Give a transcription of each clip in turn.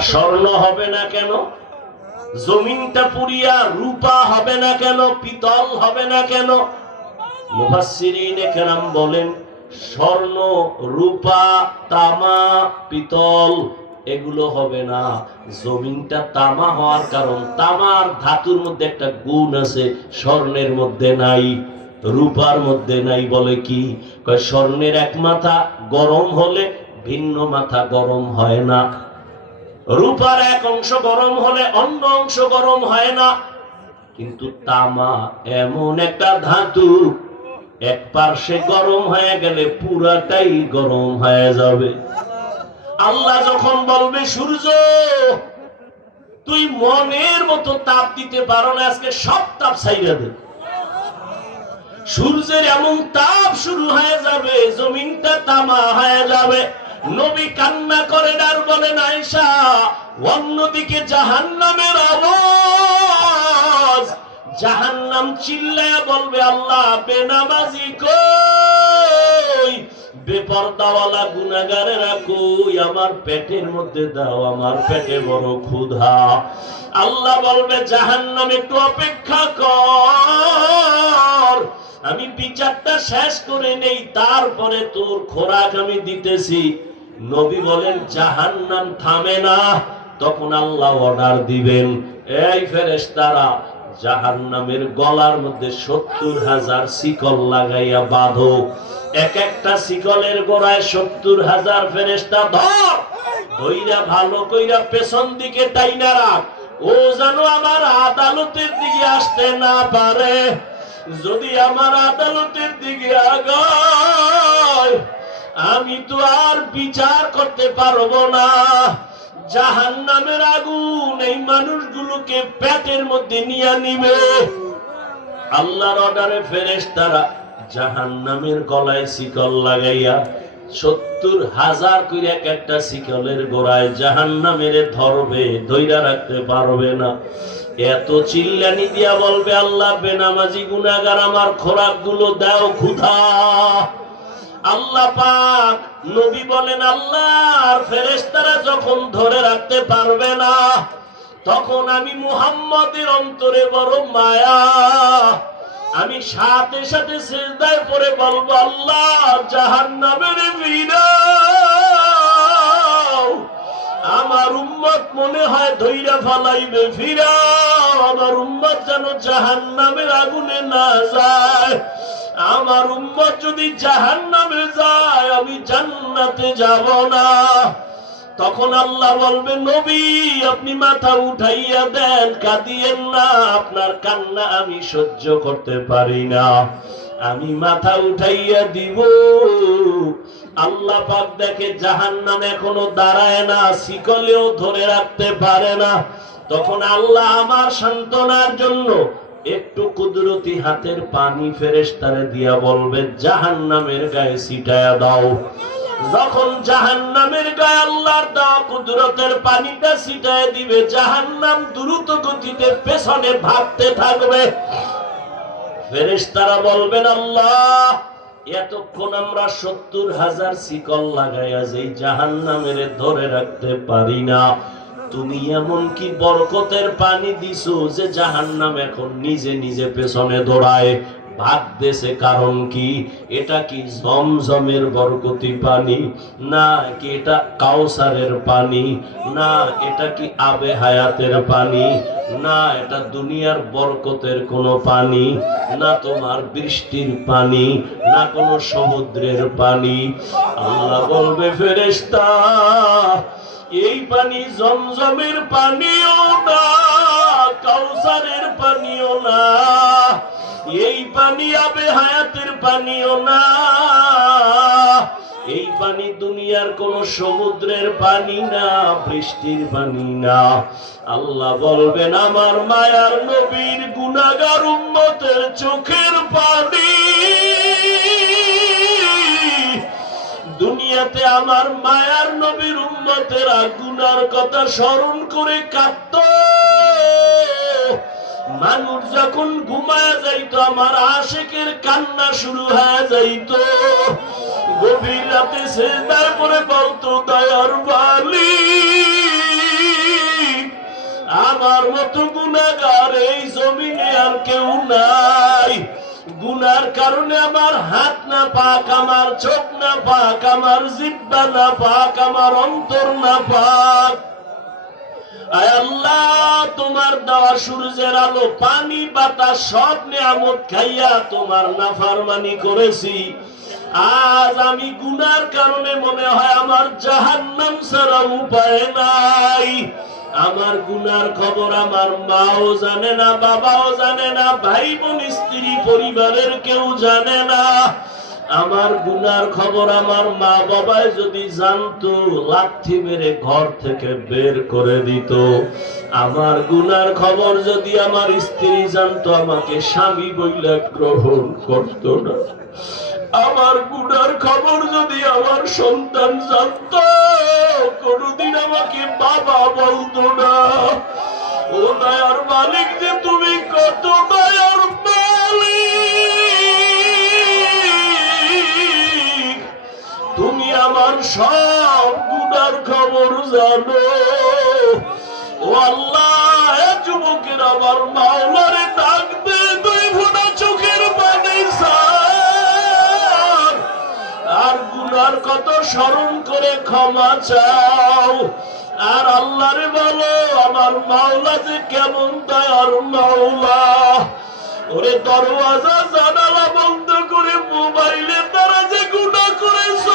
স্বর্ণ হবে না কেন? জমিনটা পুরিয়া রূপা হবে না কেন? পিতল হবে না কেন? মুফাসসিরিনে বলেন, স্বর্ণ, রূপা, তামা, পিতল, এগুলো হবে না। জমিনটা তামা হওয়ার কারণ, তামার ধাতুর মধ্যে একটা গুণ আছে, স্বর্ণের মধ্যে নাই, রূপার মধ্যে নাই বলে কি? স্বর্ণের এক মাথা গরম হলে ভিন্ন মাথা গরম হয় না। রূপার এক অংশ গরম হলে অন্য অংশ গরম হয় না। কিন্তু তামা এমন একটা ধাতু, এক পার্শ্বে গরম হয়ে গেলে পুরাটাই গরম হয়ে যাবে। আল্লাহ যখন বলবে, সূর্য, তুই মনের মতো তাপ দিতে পারো না, আজকে সব তাপ ছাইরা দে। সূর্যের এমন তাপ শুরু হয়ে যাবে, জমিনটা তামা হয়ে যাবে। নবী কান্না করেন আর বলেন আয়সা অন্যদিকে জাহান্নামের আওয়াজ। জাহান্নাম চিল্লায়া বলবে, আল্লাহ, বেনামাজি কই? বেপরদাওয়ালা গুনাগারেরা কই? আমার পেটের মধ্যে দাও, আমার পেটে বড় ক্ষুধা। আল্লাহ বলবে, জাহান্নাম একটু অপেক্ষা কর। আমি বিচারটা শেষ করে নেই, তারপরে তোর খোরাক আমি দিতেছি। নবী বলেন জাহান নাম থামে না। তখন আল্লাহ অর্ডার দিবেন। এই ফেরেশতারা জাহান্নামের গলার মধ্যে সত্তর হাজার শিকল লাগাইয়া বাঁধো। এক একটা শিকলের গোড়ায় সত্তর হাজার ফেরেস্তা ধর ভালো কইরা পেছন দিকে টাইনা রাখ। ও যেন আমার আদালতের দিকে আসতে না পারে। যদি আমার আদালতের দিকে আগায় আমি তো আর বিচার করতে পারব না। জাহান নামের আগুন এই মানুষগুলোকে পেটের মধ্যে নিয়ে নিবে। আল্লাহর অর্ডারে ফেরেস তারা জাহান নামের গলায় শিকল লাগাইয়া সত্তর হাজার করে এক একটা শিকলের গোড়ায় জাহান নামের ধরবে ধৈরা রাখতে পারবে না। এত চিল্লানি দিয়া বলবে, আল্লাহ বেনামাজি গুনাগার আমার খোরাকগুলো দাও ক্ষুধা। আল্লাহ পাক নবী বলেন, আল্লাহর ফেরেশতারা যখন ধরে রাখতে পারবে না, তখন আমি মুহাম্মদের অন্তরে বড় মায়া। আমি সাথে সাথে সেজদায় পড়ে বলব, আল্লাহ জাহান্নামের ফিরাও আমার উম্মত মনে হয় ধৈরা ফালাইবে, ফিরাও। আমার উম্মত যেন জাহান্নামের আগুনে না যায়। আমার উম্মত যদি জাহান্নামে যায়, আমি জান্নাতে যাব না। তখন আল্লাহ বলবে, নবী, আপনি মাথা উঠাইয়া দেন, কাঁদিয়েন না, আপনার কান্না আমি সহ্য করতে পারি না। আমি মাথা উঠাইয়া দিব। আল্লাহ পাক দেখে জাহান্নাম এখনও দাঁড়ায় না, শিকলেও ধরে রাখতে পারে না। তখন আল্লাহ আমার সান্ত্বনার জন্য একটু কুদরতি হাতের পানি ফেরেশতারে দিয়া বলবে, জাহান্নামের গায়ে ছিটায়া দাও। যখন জাহান্নামের গায়ে আল্লাহর দেওয়া কুদরতের পানিটা ছিটায় দিবে, জাহান্নাম দ্রুত গতিতে পেছনে ভাগতে থাকবে। ফেরেশতারা বলবেন, আল্লাহ, এতক্ষণ আমরা সত্তর হাজার শিকল লাগাইয়া যেই জাহান্নামের ধরে রাখতে পারি না তুমি এমন কি বরকতের পানি দিছো যে জাহান্নাম এখন নিজে নিজে পেছনে দৌড়ায়? ভাগতেছে কারণ কি? এটা কি জমজমের বরকতি পানি? না, কি এটা কাউসারের পানি? না, এটা কি আবে হায়াতের পানি? না, এটা দুনিয়ার বরকতের কোনো পানি? না, তোমার বৃষ্টির পানি? না, কোনো সমুদ্রের পানি? আল্লাহ বলবে, ফেরেশতা এই পানি জমজমের পানিও না, কাউসারের পানিও না। এই পানি আবে হায়াতের পানিও না। এই পানি দুনিয়ার কোন সমুদ্রের পানি না, বৃষ্টির পানি না। আল্লাহ বলবেন, আমার মায়ার নবীর গুনাগার উম্মতের চোখের পানি দুনিয়াতে আমার মায়ার নবীর উম্মতেরা গুনার কথা স্মরণ করে কাঁদত। মানুষ যখন ঘুমায় যাইতো, আমার আশেকের কান্না শুরু হয়ে যাইতো। গভীর রাতে সেজদার পরে বলতো, দয়ার বালি, আমার মতো গুনাহগার এই জমিনে আর কেউ নাই। গুনার কারণে আমার হাত না পাক, আমার চোখ না পাক, আমার জিব্বা না পাক, আমার অন্তর না পাক। তোমার দেওয়া সূর্যের আলো, পানি, বাতাস, সব নিয়ামত খাইয়া তোমার নাফারমানি করেছি। আজ আমি গুনার কারণে মনে হয় আমার জাহান্নাম উপায় নাই। আমার গুনার খবর আমার মাও জানে না, বাবাও জানে না ভাই বোন স্ত্রী, পরিবারের কেউ জানে না। আমার গুনার খবর আমার মা বাবায় যদি জানতো, লাথি মেরে ঘর থেকে বের করে দিত। আমার গুনার খবর যদি আমার স্ত্রী জানতো, আমাকে স্বামী বইলে গ্রহণ করত না। আমার গুনার খবর যদি আমার সন্তান জানত কোনদিন আমাকে, বাবা বলতো না। ও দয়ার মালিক যে তুমি কত দয়ার মালিক। তুমি আমার সব গুনার খবর জানো। ও আল্লাহ যুবকের আমার মাওলারে ডাক দে, দুই ফোঁটা চোখের পানি আর গুনার কত স্মরণ ক্ষমা চাও। আর আল্লাহরে বলো, আমার মাওলা যে কেমন দয়ার মাওলা। ওরে দরওয়াজা, জানালা বন্ধ করে মোবাইলে তারা যে গুণা করেছ।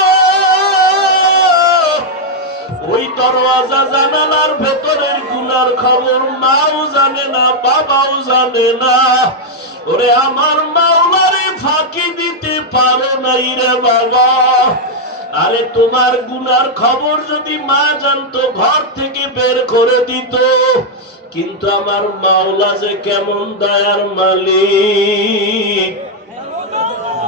ওই দরওয়াজা, জানালার ভেতরের গুনার খবর মাও জানে না, বাবাও জানে না। ওরে আমার মাওলারে ফাঁকি দিতে পারো নাই রে বাবা। আরে তোমার গুনার খবর যদি মা জানতো, ঘর থেকে বের করে দিত। কিন্তু আমার মাওলা যে কেমন দয়ার মালিক।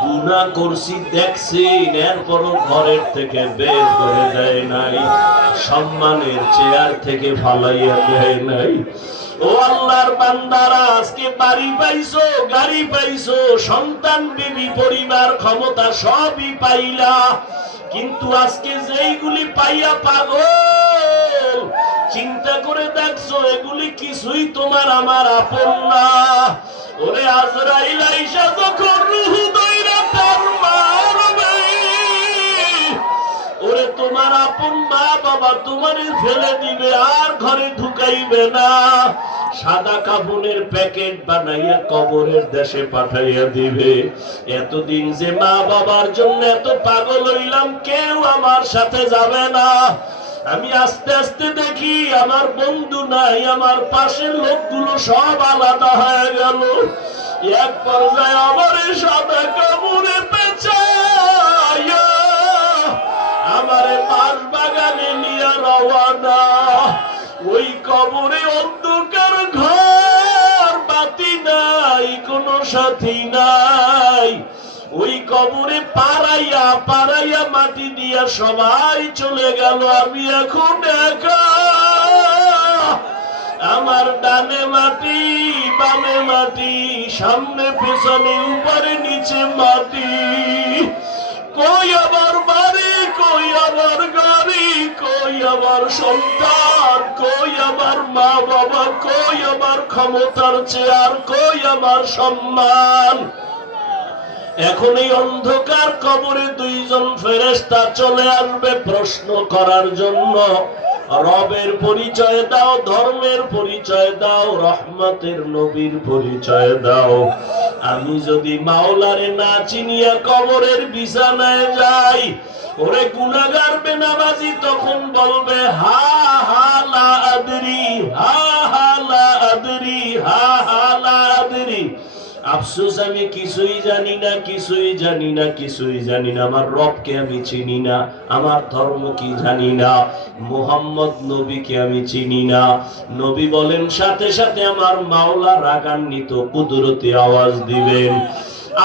গুনা করছি, দেখছি, এরপরও ঘরের থেকে বের করে দেয় নাই। সম্মানের চেয়ার থেকে ফালাইয়া দেয় নাই। ও আল্লাহর বান্দারা, আজকে বাড়ি পাইছো, গাড়ি পাইছো, সন্তান, বিবি, পরিবার, ক্ষমতা সবই পাইলা। কিন্তু আজকে যেইগুলি পাইয়া পাগল, চিন্তা করে দেখছ, এগুলি কিছুই তোমার আমার আপন না। ওরে আজরাইল আইসা যখন রুহু দইরা তার মারবে, ওরে তোমার আপন মা বাবা তোমারে ফেলে দিবে, আর ঘরে ঢুকাইবে না। সাদা কাপড়ের প্যাকেট বানাইয়া কবরের দেশে পাঠাইয়া দিবে। এতদিন যে মা বাবার জন্য এত পাগল হইলাম, কেউ আমার সাথে যাবে না। আমি আস্তে আস্তে দেখি আমার বন্ধু নাই, আমার পাশের লোকগুলো সব আলাদা হয়ে গেল। এক পর্যায়ে আমার সাদা কাপড়ে পেঁচাইয়া আমারে বাস বাগানে নিয়ে রওয়ানা ওই কবরে অন্ধকার সাথী নাই। ওই কবরে পাড়াইয়া পাড়াইয়া মাটি দিয়া সবাই চলে গেল। আমি এখন একা। আমার ডানে মাটি, বামে মাটি, সামনে, পেছনে, উপরে, নিচে মাটি। কই আমার বাড়ি, কই আমার গাড়ি, কই আমার সন্তান? আমার মা বাবা কই আমার ক্ষমতার চেয়ার, কই আমার সম্মান? এখন এই অন্ধকার কবরে দুইজন ফেরেস্তা চলে আসবে প্রশ্ন করার জন্য। রবের পরিচয় দাও, ধর্মের পরিচয় দাও, রহমতের নবীর পরিচয় দাও। আমি যদি মাওলারে না চিনিয়া কবরের বিছানায় যাই, ওরে গুনাগার বেনামাজি তখন বলবে, হা হা, লা আদরি, হা হা, লা আদরি, হা হা আফসোস, আমি কিছুই জানি না, কিছুই জানি না, কিছুই জানি না। আমার রবকে আমি চিনি না, আমার ধর্ম কি জানি না। মোহাম্মদ নবীকে আমি চিনি না। নবী বলেন, সাথে সাথে আমার মাওলা রাগান্বিত, কুদরতি আওয়াজ দিবেন।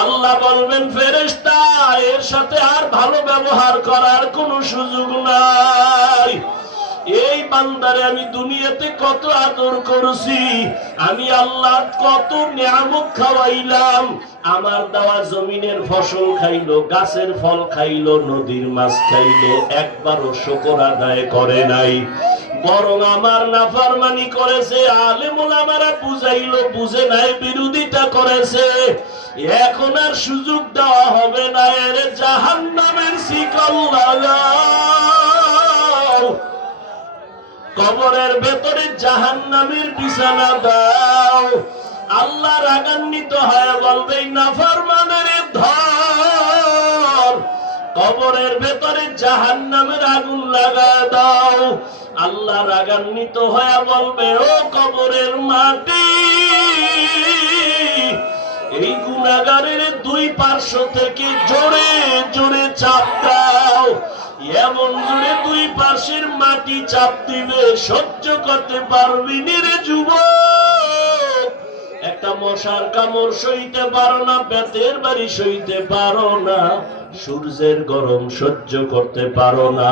আল্লাহ বলবেন, ফেরেশতা, এর সাথে আর ভালো ব্যবহার করার কোনো সুযোগ নাই। এই বান্দারে আমি দুনিয়াতে কত আদর করছি, আমি আল্লাহ কত নিয়ামত খাওয়াইলাম, আমার দেওয়া জমিনের ফসল খাইলো, গাছের ফল খাইলো, নদীর মাছ খাইলো, একবারও শকর আদায় করে নাই। বরং আমার নাফারমানি করেছে, আলেমুল আমারা বুঝাইলো, বুঝে নাই, বিরোধিতা করেছে। এখন আর সুযোগ দেওয়া হবে না, এর জাহান নামের শিকল লাগাও। কবরের ভেতরে জাহান নামের বিছানা দাও। আল্লাহ রাগান্বিত হয়ে বলবে নাফারমানের ধর। কবরের ভেতরে জাহান নামের আগুন লাগা দাও। আল্লাহ রাগান্বিত হয়ে বলবে, ও কবরের মাটি, এই গুণাগারের দুই পার্শ্ব থেকে জোরে জোরে চাপ দাও। এমন জোরে পাশের মাটি চাপ দিবে সহ্য করতে পারবি নি রে যুবক। একটা মশার কামড় সইতে পারো না, বেতের বাড়ি সইতে পারো না, সূর্যের গরম সহ্য করতে পারো না।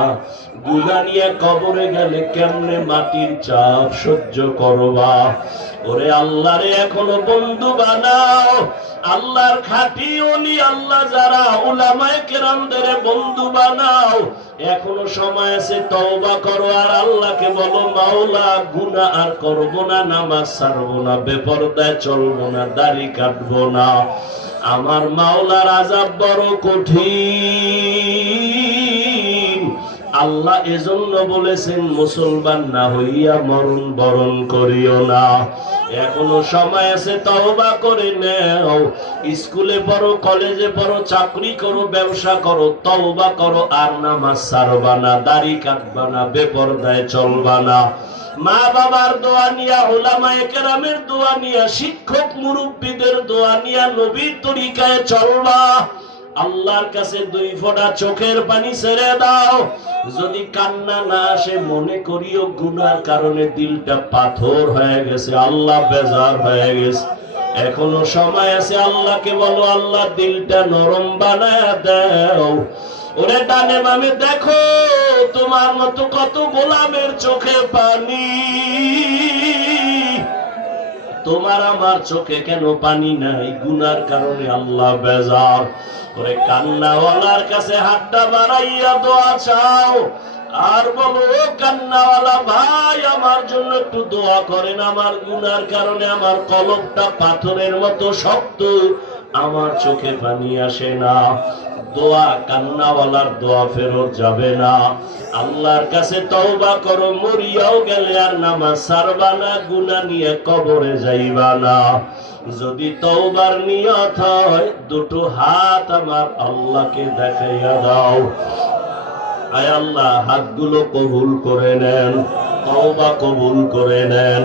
গুনা নিয়ে কবরে গেলে কেমনে মাটির চাপ সহ্য করবা? ওরে আল্লাহরে এখনও বন্ধু বানাও। আল্লাহর খাটি অলি, আল্লাহ যারা উলামায়ে কেরামদের বন্ধু বানাও। এখনও সময় আছে, তওবা করো, আর আল্লাহকে বলো, মাওলা গুনা আর করব না, নামাজ ছাড়বো না, বেপরদায় চলবো না, দাড়ি কাটবো না। আমার মাওলার আজাব বড় কঠিন। আল্লাহ এজন্য বলেছেন, মুসলমান না হইয়া মরণ বরণ করিও না। এখনও সময় আছে, তওবা করে নেও। স্কুলে পড়ো, কলেজে পড়ো, চাকরি করো, ব্যবসা করো, তওবা করো, আর নামাজ ছাড়বা না, দাড়ি কাটবা না, বেপরদায় চলবা না। মা বাবার দোয়া নিয়া ওলামায়ে কেরামের দোয়া নিয়া, শিক্ষক মুরব্বীদের দোয়া নিয়া, নবীর তরিকায় চলবা। আল্লাহর কাছে দুই ফোঁটা চোখের পানি ছেড়ে দাও। যদি কান্না না আসে, মনে করিও গুনার কারণে দিলটা পাথর হয়ে গেছে, আল্লাহ বেজার হয়ে গেছে। এখনও সময় আছে, আল্লাহকে বলো, আল্লাহ দিলটা নরম বানায় দাও। ওরে ডানে বামে দেখো, তোমার মতো কত গোলামের চোখে পানি। তোমার আমার চোখে কেন পানি নাই? গুনার কারণে আল্লাহ বেজার। করে কান্নাওয়ালার কাছে হাতটা বাড়াইয়া দোয়া চাও। আর বলো কান্নাওয়ালা ভাই, আমার জন্য একটু দোয়া করেন। আমার গুনার কারণে আমার কলমটা পাথরের মতো শক্ত। আমার চোখে পানি আসে না। দোয়া কান্নাওয়ালার দোয়া ফেরত যাবে না। আল্লাহর কাছে তওবা করো, মরিয়াও গেলে আর নামাজ সারবা না, গুনাহ নিয়ে কবরে যাইবা না। যদি তওবার নিয়ত হয়, দুটো হাত আমার আল্লাহকে দেখাইয়া দাও। আয় আল্লাহ, হাতগুলো কবুল করে নেন, তওবা কবুল করে নেন।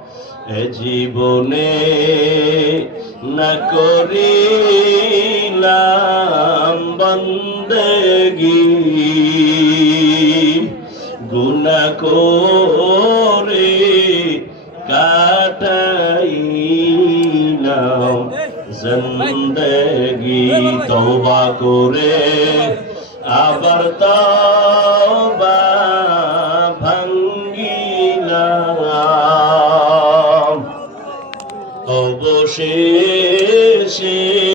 জীবনে না করিলাম বন্দেগি। গুনা করে কাটাইলাম জিন্দগি তওবা করে আবার তা